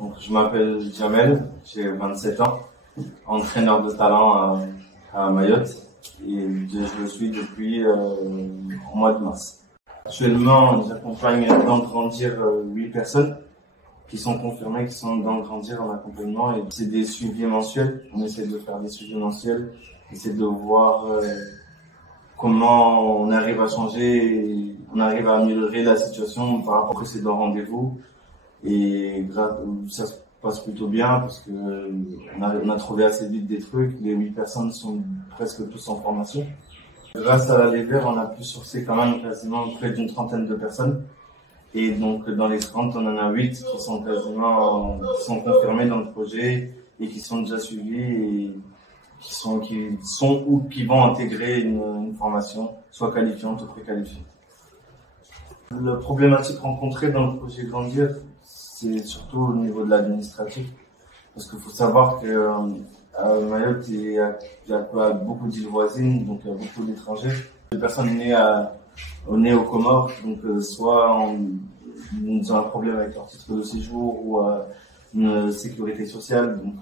Donc, je m'appelle Jamel, j'ai 27 ans, entraîneur de talent à Mayotte et je le suis depuis le mois de mars. Actuellement, j'accompagne dans Grandir 8 personnes qui sont confirmées, qui sont dans Grandir en accompagnement, et c'est des suivis mensuels. On essaie de faire des suivis mensuels, essayer de voir comment on arrive à changer, et on arrive à améliorer la situation par rapport au précédent rendez-vous. Et ça se passe plutôt bien parce que on a trouvé assez vite des trucs. Les 8 personnes sont presque tous en formation. Grâce à la Verts, on a pu sourcer quand même quasiment près d'une trentaine de personnes. Et donc, dans les 30, on en a 8 qui sont confirmés dans le projet et qui sont déjà suivis et qui sont ou qui vont intégrer une formation, soit qualifiante ou préqualifiée. La problématique rencontrée dans le projet Grandir, c'est surtout au niveau de l'administratif. Parce qu'il faut savoir que à Mayotte, il y a beaucoup d'îles voisines, donc il y a beaucoup d'étrangers. Les personnes nées aux Comores, donc soit ils ont un problème avec leur titre de séjour ou une sécurité sociale, donc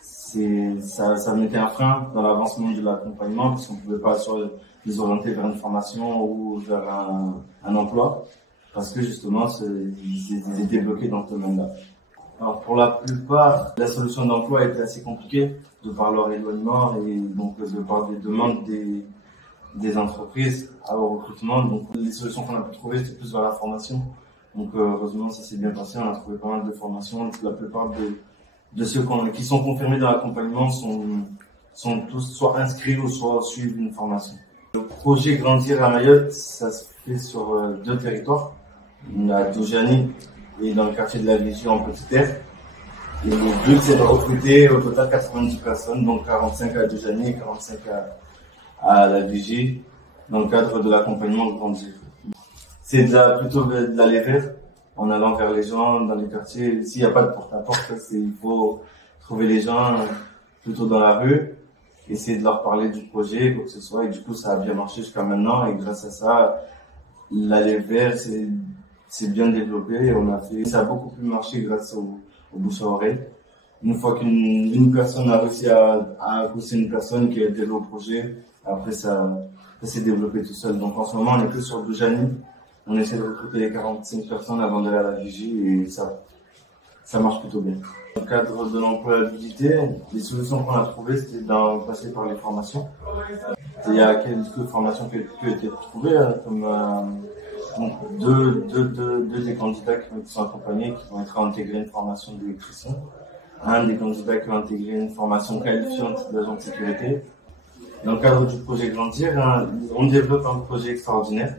ça mettait un frein dans l'avancement de l'accompagnement parce qu'on ne pouvait pas les orienter vers une formation ou vers un emploi parce que justement ils étaient bloqués dans ce domaine-là. Alors pour la plupart, la solution d'emploi était assez compliquée de par leur éloignement et donc de par des demandes des entreprises au recrutement. Donc les solutions qu'on a pu trouver, c'était plus vers la formation. Donc heureusement ça s'est bien passé, on a trouvé pas mal de formations. La plupart de ceux qui sont confirmés dans l'accompagnement sont tous soit inscrits ou soit suivent une formation. Le projet Grandir à Mayotte, ça se fait sur 2 territoires, à Doujani et dans le quartier de la Vigie en Petite Terre. Et le but c'est de recruter au total 90 personnes, donc 45 à Doujani et 45 à la Vigie, dans le cadre de l'accompagnement Grandir. C'est plutôt de l'aller vers, en allant vers les gens dans les quartiers. S'il n'y a pas de porte-à-porte, il faut trouver les gens plutôt dans la rue, essayer de leur parler du projet, quoi que ce soit. Et du coup, ça a bien marché jusqu'à maintenant. Et grâce à ça, l'aller vers, c'est bien développé. Et ça a beaucoup plus marché grâce au bouche à oreille. Une fois qu'une personne a réussi à pousser une personne qui a aidé au projet, après ça s'est développé tout seul. Donc en ce moment, on est que sur Doujani. On essaie de recruter les 45 personnes avant d'aller à la vigie et ça marche plutôt bien. Dans le cadre de l'employabilité, les solutions qu'on a trouvées, c'était de passer par les formations. Il y a quelques formations qui ont été trouvées, comme donc deux des candidats qui sont accompagnés, qui vont être à intégrer une formation d'électricien. Un des candidats qui va intégrer une formation qualifiante d'agent de sécurité. Dans le cadre du projet Grandir, on développe un projet extraordinaire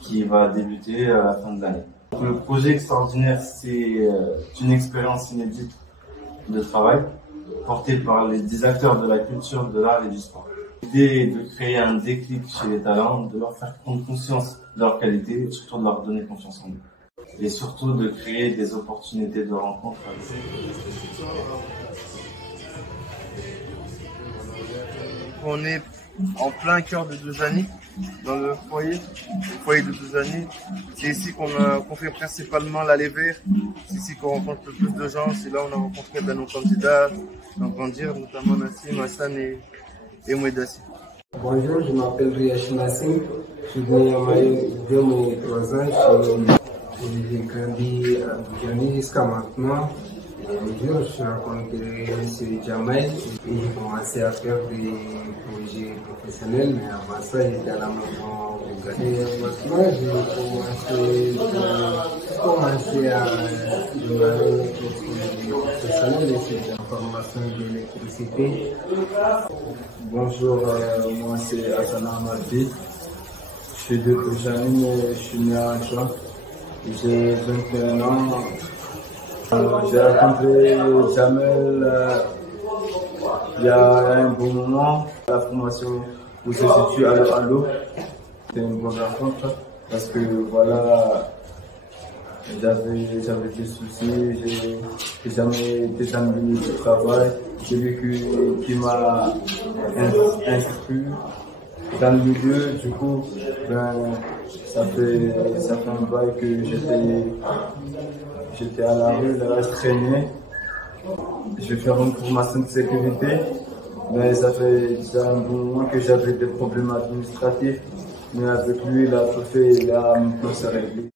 qui va débuter à la fin de l'année. Le projet extraordinaire, c'est une expérience inédite de travail portée par des acteurs de la culture, de l'art et du sport. L'idée est de créer un déclic chez les talents, de leur faire prendre conscience de leur qualité et surtout de leur donner confiance en eux. Et surtout de créer des opportunités de rencontre avec eux. On est en plein cœur de Doujani, dans le foyer de Doujani. C'est ici qu'on fait principalement l'aller vers. C'est ici qu'on rencontre le plus de gens. C'est là où on a rencontré nos candidats dans Grandir, notamment Nassim, Hassan et Mouedassi. Bonjour, je m'appelle Riach Nassim. Je suis venu à Mayotte 2003 ans. J'ai grandi à Doujani jusqu'à maintenant. Un jour, je suis rencontré M. Jamel et j'ai commencé à faire des projets professionnels, mais avant ça, j'étais à la maison de gars. Et maintenant, j'ai commencé à démarrer les projets professionnels et c'est la formation d'électricité. Bonjour, moi c'est Hassan Ahmadi. Je suis de Doujani, mais je suis né à Acha. J'ai 21 ans. J'ai rencontré Jamel il y a un bon moment. La formation où se situe à l'eau. C'était une bonne rencontre parce que voilà, j'avais des soucis, j'ai jamais été amené du travail. J'ai vu qu'il m'a instruit dans le milieu, du coup, ben, ça fait un bail que j'étais à la rue, là, je traînais. Je vais faire une formation de sécurité, mais ça fait déjà un bon moment que j'avais des problèmes administratifs. Mais avec lui, il a tout fait, il a maintenant c'est réglé.